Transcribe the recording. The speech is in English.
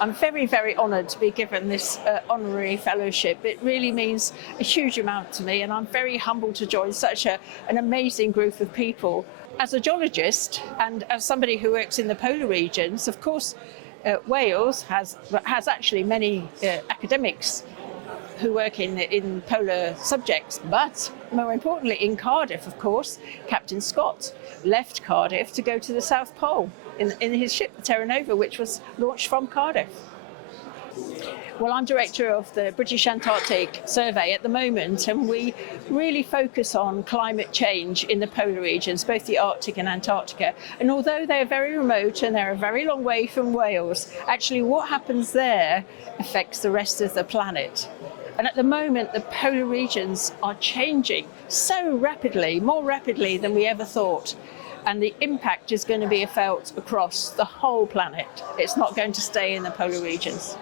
I'm very, very honoured to be given this honorary fellowship. It really means a huge amount to me, and I'm very humbled to join such an amazing group of people. As a geologist and as somebody who works in the polar regions, of course, Wales has actually many academics who work in polar subjects, but more importantly in Cardiff, of course, Captain Scott left Cardiff to go to the South Pole in his ship, the Terra Nova, which was launched from Cardiff. Well, I'm director of the British Antarctic Survey at the moment, and we really focus on climate change in the polar regions, both the Arctic and Antarctica. And although they're very remote and they're a very long way from Wales, actually what happens there affects the rest of the planet. And at the moment, the polar regions are changing so rapidly, more rapidly than we ever thought. And the impact is going to be felt across the whole planet. It's not going to stay in the polar regions.